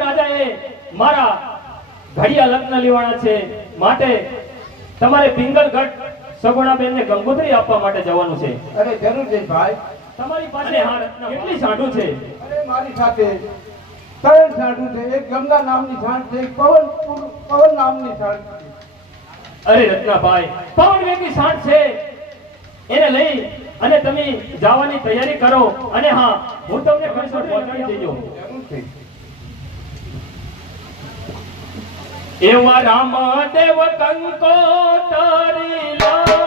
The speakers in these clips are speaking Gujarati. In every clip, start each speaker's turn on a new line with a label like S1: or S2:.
S1: સમયે મારા ઘડિયા લગ્ન લેવાના છે. માટે તમારે પિંગલગઢ સગુણાબેન ને ગંગોત્રી આપવા માટે જવાનું છે.
S2: અરે જરૂર છે ભાઈ.
S1: તમારી પાસે કેટલી સાંઠું છે?
S2: અરે મારી સાથે ત્રણ સાંઠું છે. એક ગંગા નામની સાંઠ છે એક પવન પવન નામની સાંઠ છે.
S1: અરે રત્નાભાઈ પવન વેગી સાંઠ છે. એને લઈ અને તમે જવાની તૈયારી કરો. અને હા હું તમને ખર્ચો પહોંચાડી દેજો.
S2: જરૂર છે.
S1: એવા રામદેવ કંકોતરી લાટ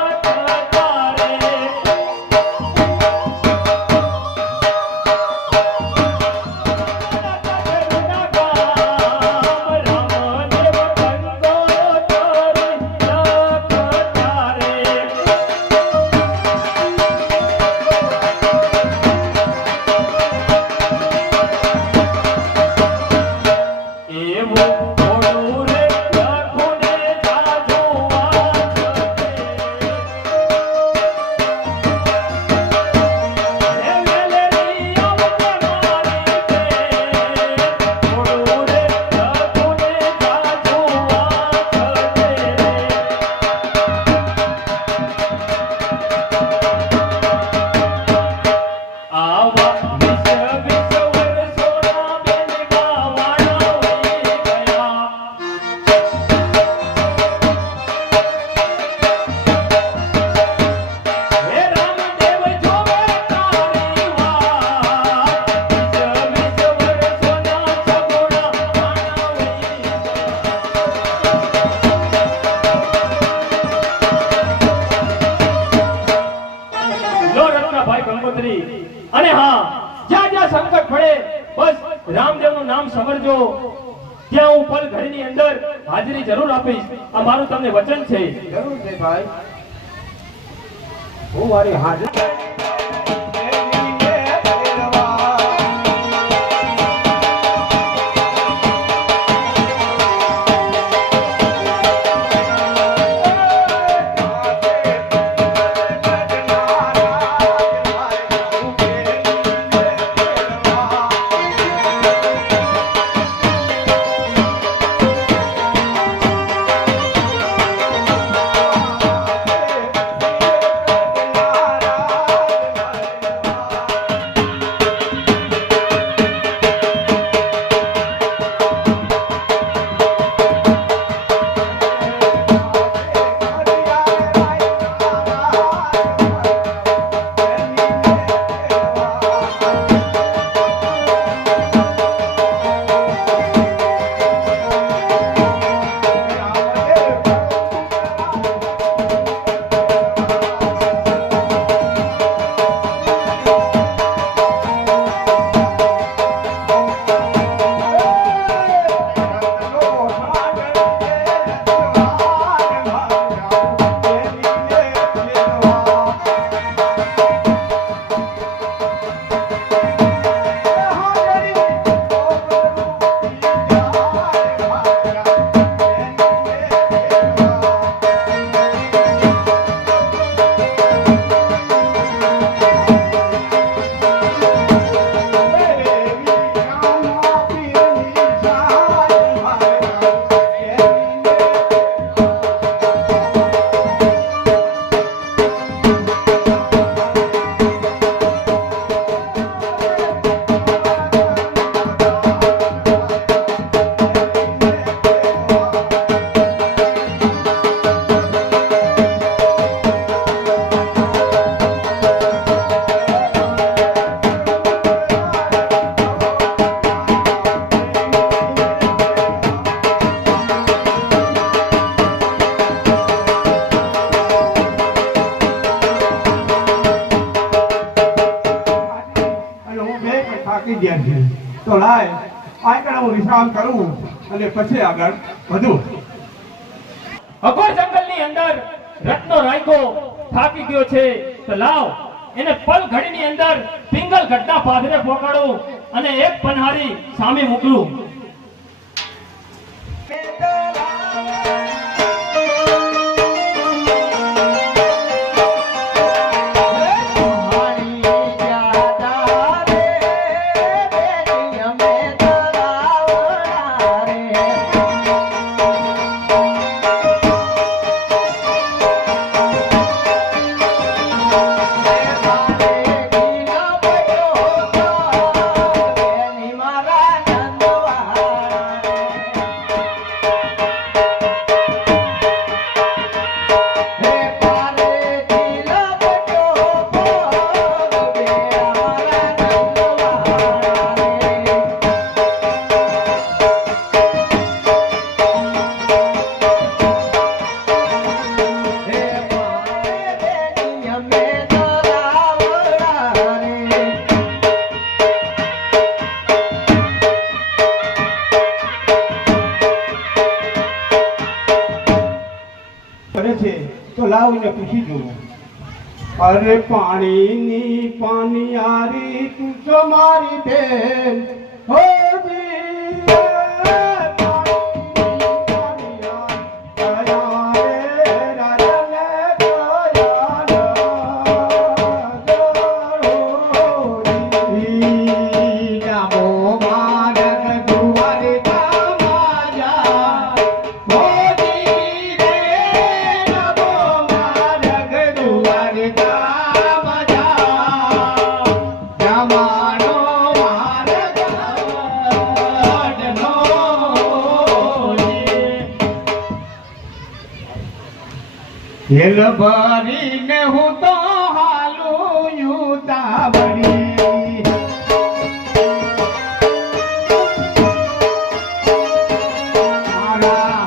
S1: હું મારી
S2: હાજર છે. તો લાય આગળ હું વિશ્રામ કરું અને પછી આગળ વધું. અઘોર જંગલની અંદર રત્નો રાયકો થાકી ગયો છે. તો લાવ, એને પલ ઘડીની અંદર પિંગલ ઘટના પાદરે પોકાડું અને એક પનહારી સામે મોકલું.
S3: તો લાવીને પૂછી જોઉં. અરે પાણીની પાનિયારી તું છો મારી બેન? હો હેલ ભરીને હું તો હાલું યુતાવળી મારા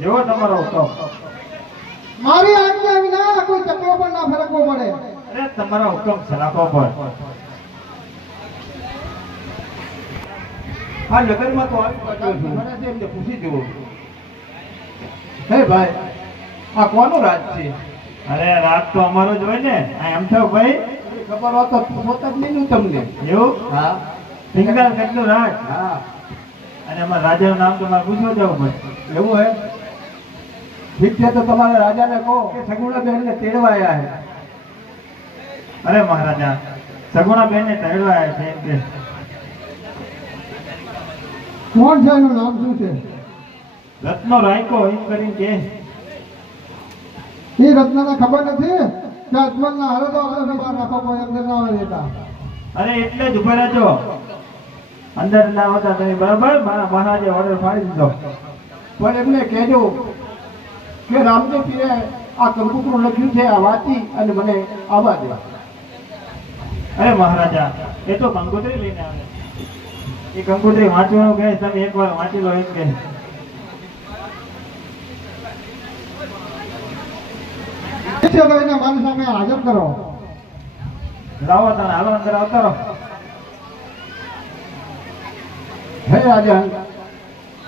S4: જેવો તમારો હુકમ
S5: મારી આજ્ઞા વિના કોઈ ચક્રો પણ ના ફરકવો પડે.
S4: અરે તમારા હુકમ સલાખો પર.
S3: આ નગરમાં તો આવી છું. છે એમને પૂછી જુઓ. હે ભાઈ આ કોનું રાજ છે?
S4: અરે રાત તો અમારો જ હોય ને. આ એમ થયો ભાઈ?
S3: ખબર હોત તો પોતા જ નહીં તમને.
S4: એવું?
S3: હા.
S4: સિંગલ કેટલું રાજ?
S3: હા.
S4: અને એમાં રાજાનું નામ તમારે પૂછવા જવું પડે.
S3: એવું હે? ઠીક છે તો તમારા રાજાને કહો કે સગુણા બહેનને તેડવા આવ્યા છે.
S4: અરે મહારાજા સગુણા બેન ને ટહેડવા આવ્યા છે એમ કે.
S5: કોણ છે એનું નામ શું છે?
S4: રત્નો રાયકો એમ કરીને કે.
S5: એ રત્નને ખબર નથી કે અજમલના હારે તો આપણે બહાર રાખો કોઈ અંદર ના હોય દેતા
S4: અરે એટલે જ ઊભા રહેજો. અંદર ના હોતા તમે બરાબર મારા મહારાજે ઓર્ડર ફાડી દીધો.
S3: પણ એમને કહેજો કે રામદેવ પીરે આ કંકુતરું લખ્યું છે આ વાંચી અને મને આવવા દે.
S4: અરે મહારાજા એ તો ગંગોત્રી લઈને આવે. એ ગંગોત્રી વાંચવાનું કહે તમે એકવાર વાંચી લો એમ કે
S5: ઠીક છે તો એને મારી સામે હાજર કરો.
S4: લાવો તને હાલો અંદર આવતા રહો.
S3: હે રાજા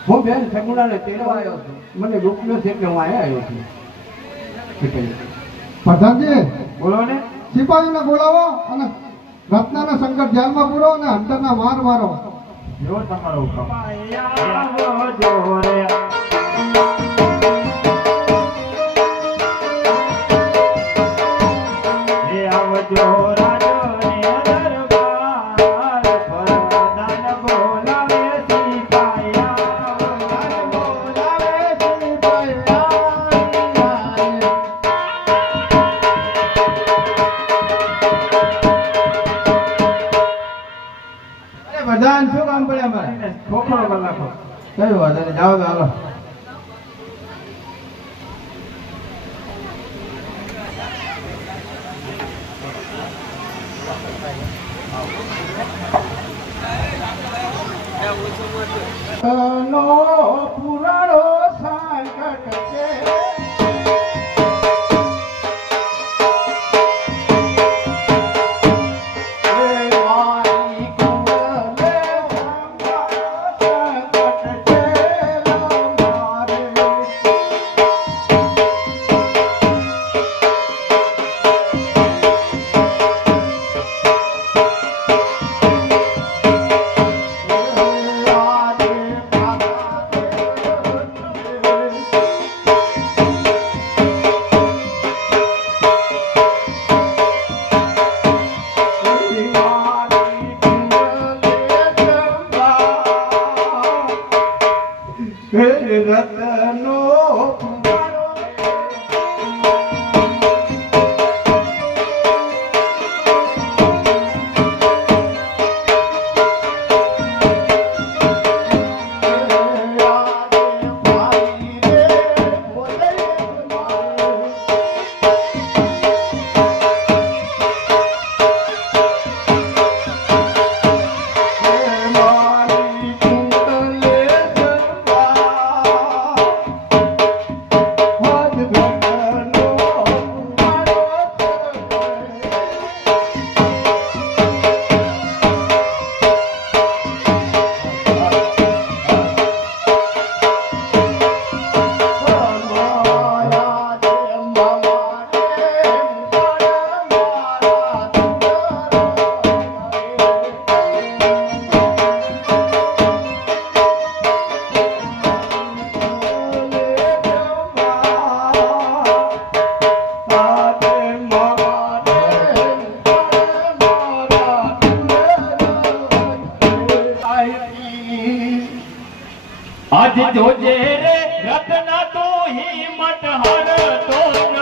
S3: હું બેન સગુણાને તેડવા આવ્યો છું. મને દુઃખ છે કે હું અહીંયા આવ્યો છું.
S5: પ્રધાનજી
S4: બોલો ને.
S5: સિપાહીને બોલાવો અને રત્નાને સંકટ ધ્યાનમાં પૂરો અને હંટરના માર મારો.
S4: જેવો તમારો હુકમ.
S3: પડે અમારે.
S4: ખોખરો કલાકો
S3: કઈ વાત જાઓ તો હાલો
S1: આજ જોજે રે રત્ન તો હિંમત હાર તો